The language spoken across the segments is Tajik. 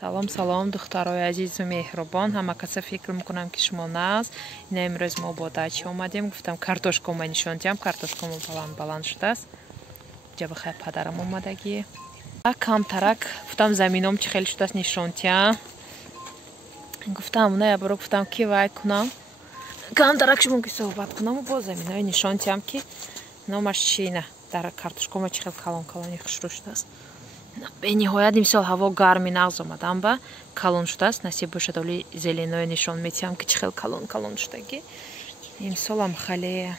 салом салом духтарои азизу меҳрубон, ҳамакаса фикр мекунам ки шумо наз. Ина имрӯз мо бо дача омадем, гуфтам картошкамо нишонтиям, картошкамо баланд шудааст. Ҷа бихай падарам омадагӣ. Камтарак гуфтам замином чӣ хел шудааст нишонтиям. Гуфтам не баро гуфтам ки вай кунам. Камтарак шумо ки суҳбат кунам бо заминои нишонтиям ки номаш чина дар картошкамо чӣ хел калон-калони хушрӯ шудааст. бениҳоят имсол ҳаво гарми нағз омадам ба калон шудааст. Насиб бошад оли зеленое нишон метиҳам ки чӣ хел калон шудагӣ. Имсолам хеле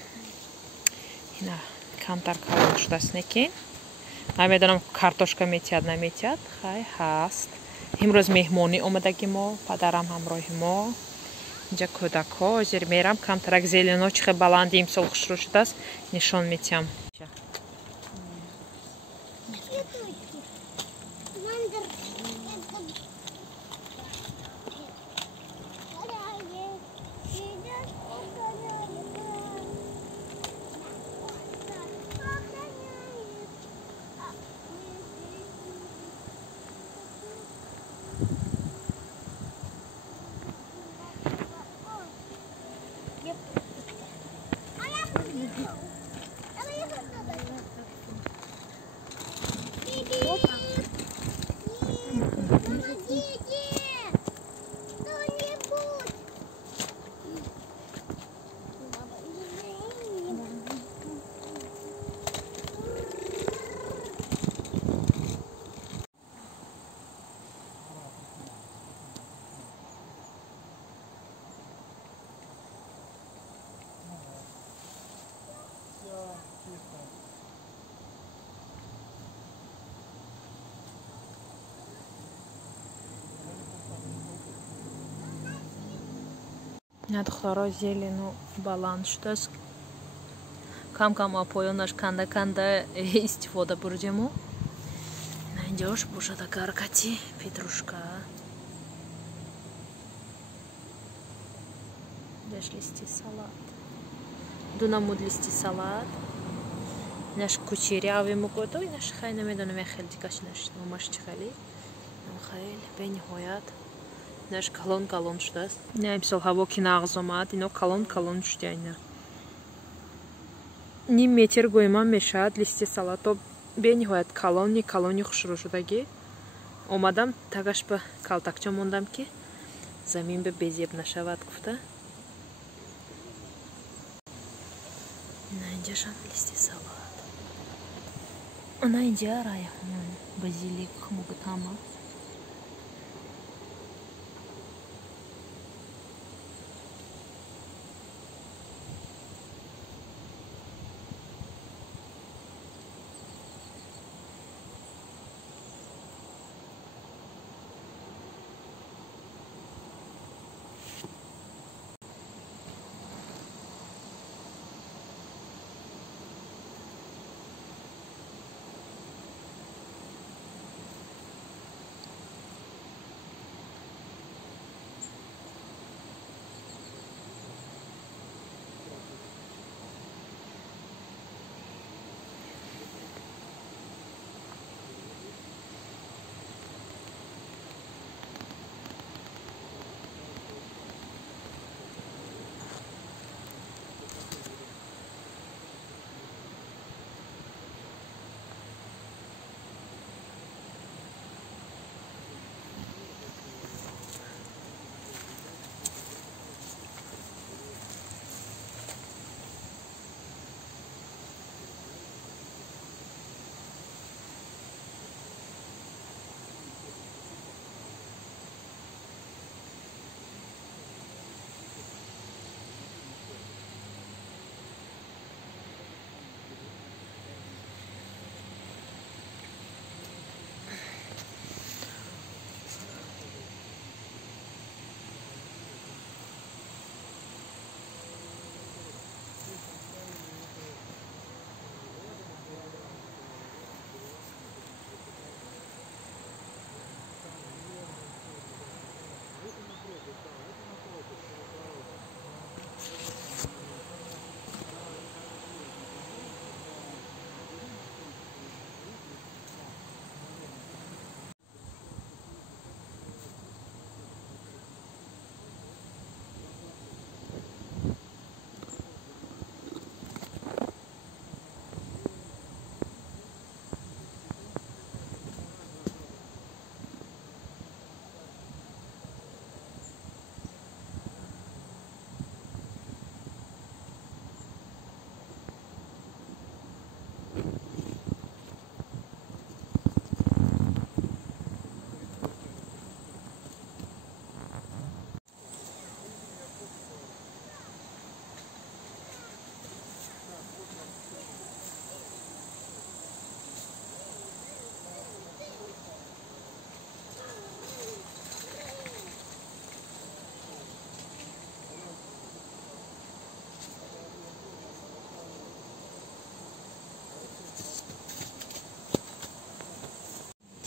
ина камтар калон шудааст неки. Намедонам картошка метиҳад наметиҳад. Хай ҳаст. Имрӯз меҳмонӣ омадаги мо, падарам ҳамроҳи мо. Инҷа кӯдакҳо озир мерам камтарак зелено чӣ хел баланди имсол хушрӯ шудааст нишон метиҳам. Духтаро зелену баланд шудааст. Кам-кам а поёнаш канда истифода бурдему. Инҷош бошад агаркати петрушка. Даш листи салат. Дунамуд листи салат. Наш кучерявый мукото, наш хай намедонам я хел дикаш наш номаш чӣ хели. Хел бениҳоят наш калон шудааст. Не имсол ҳаво ки нағз омад, ино калон шудяйна. Ним метр гӯйман мешавад листи салато бениҳоят калони хушрӯ шудагӣ. Омадам тагаш ба калтакча мондам ки замин ба безеб нашавад гуфта. Инҷашам листи салат. Ана инҷа райҳон, базилик мугтама.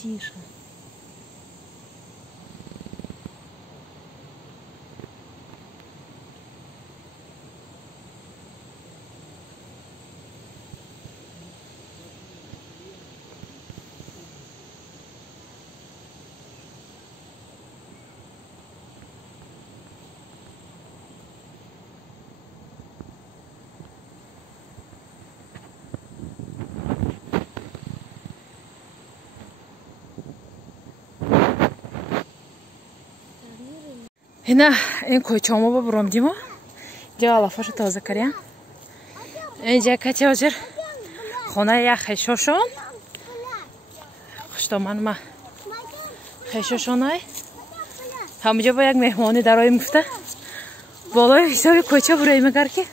тише. Ина ин койчомо бобуром димо. Джала фаша таза каря. Эйджа Катя озер. Хона я хешошон. Что манма. Хешошонай. Ҳамҷо ба як меҳмони дарои муфта. Болои ҳисоби койча бураи магарки.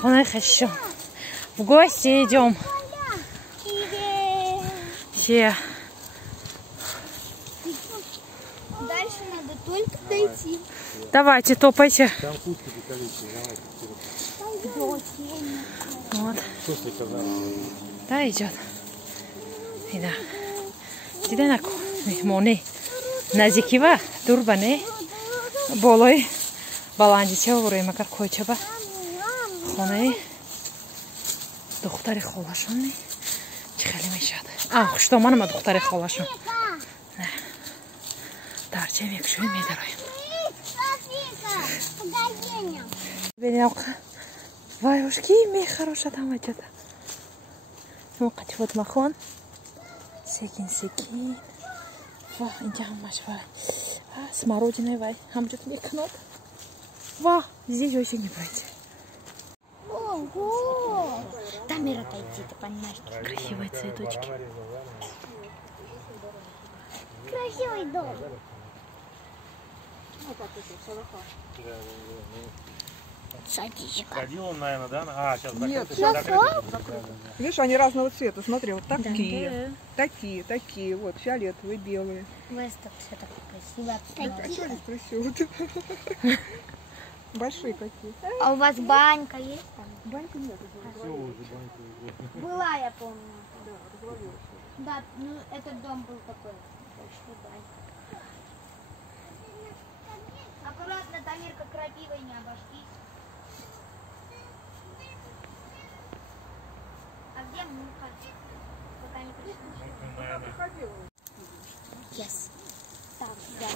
Хонаи хешошон. В гости идем. Все. Дальше надо только дойти. Давайте, топайте. Вот. Да, идет. И да. Диде нако. Мехмони. Назикива. Дурбане. Болой. Баландича бураи магар койчаба. Хонаи духтари холашони. Чӣ хеле мешад. Хуштом манама духтари холашон. Дарча мекушои медароем. Бенялка. Ваюшки, мей хороша там идет. Ну, вот махон. Секин. Ва, интя хамаш ва. Смородиной вай. Хамджет мекнот. Ва, здесь очень не пройти. Ого! Тамир отойти, ты понимаешь? Красивые цветочки. Красивый дом. Садичка. Ходил он, наверное, да? Сейчас Нет, закрыто. видишь, они разного цвета. Смотри, вот такие, Да. такие, вот фиолетовые, белые. Выставка все так красиво. А что здесь красиво? Большие какие. А у вас банька есть там? Банька нет. Все уже, банька. Была, я помню. Да, развалилась. Да, ну этот дом был такой. Большой банька. Аккуратно, Тамирка, крапивой не обожгись. А где муха? Пока не пришла. Yes. Так, да.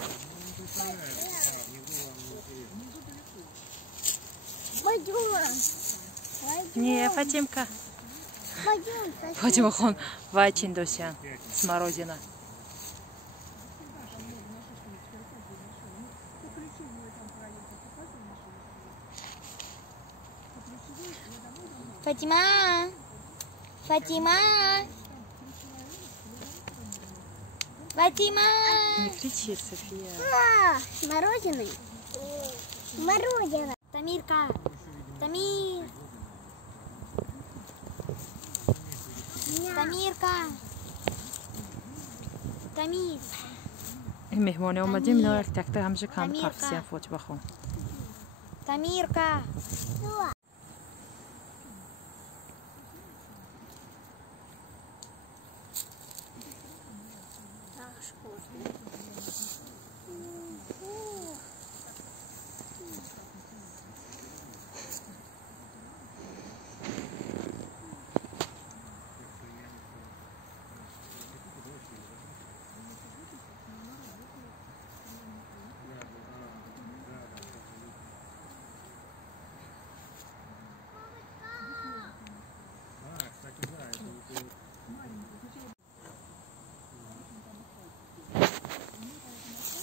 Пойдем. Не, Фатимка. Пойдем. Фатима хон. Вачин досян. Смородина. Фатима! Фатима! Фатима! Не кричи, София. Мороженое? Мороженое. Тамирка! Тамир! Тамирка! Тамир! مهمانی اومدیم اینا یک تک تک همشه کم Тамирка. تفسیر فوت بخون. Тамирка!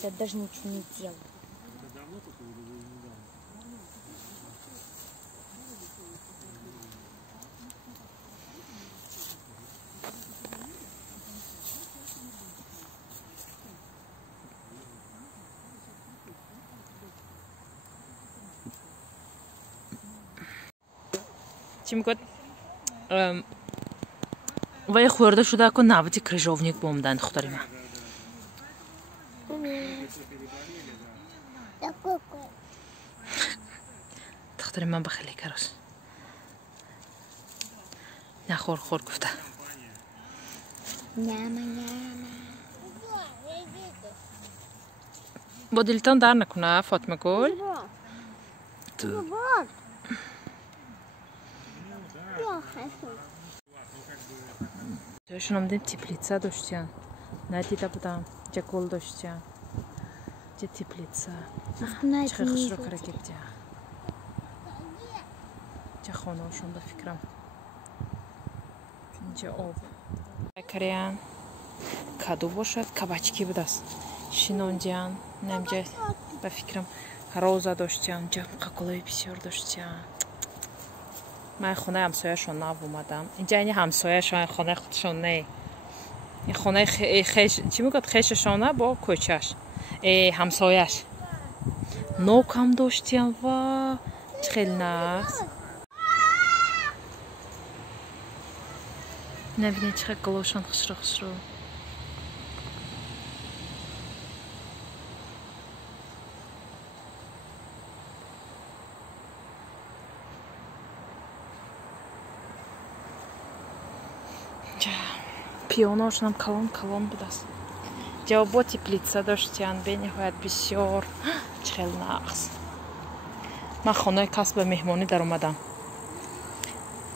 Я даже ничего не делал. چی میگوید؟ وای خورده شده که نبودی کرژوونیک بومدن دختری من. دختری من بخیلی کراس. نه خور گفته. Няма, няма. با دلتان در نکنه فاطمه گل توشون آمدیم تیپلیتسا داشتیم ندیده بودم چه گل داشتیم چه تیپلیتسا چه خوش رو کرده چه خانه هاشون به فکرم اینجا آب کریان کادو باشد کبچکی بود است شینونجان نمیجه به فکرم روزا داشتیم جا قاقلای بسیار داشتیم من خونه همسایه‌شون نو اومدم اینجا این همسایه‌شون خونه خودشون نه این خونه خیش چی میگه خیششونه با کوچه‌اش همسایه‌اش نوکم داشتیم و خیلی ناز نبینید چقدر گلوشان خسرو پیانوشون هم کلان بود است جا با تیپلیتسا داشتیم بینهایت بسیار خیلی نقص من خانه کس به مهمانی در اومدم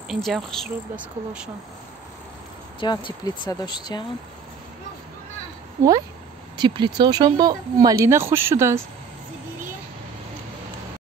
اینجا هم خسرو بود است کلوشان جا تیپلیتسا داشتیم وای تیپلیتساشون با مالینه خوش شده است